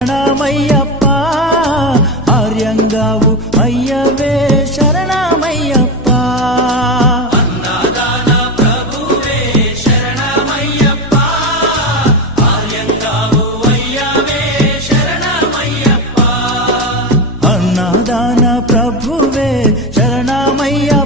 శరణమయ్యప్ప ఆర్యంగావు అయ్యవే శరణమయ్యప్ప. అన్నదాన ప్రభువే శరణమయ్యప్ప. ఆర్యంగావు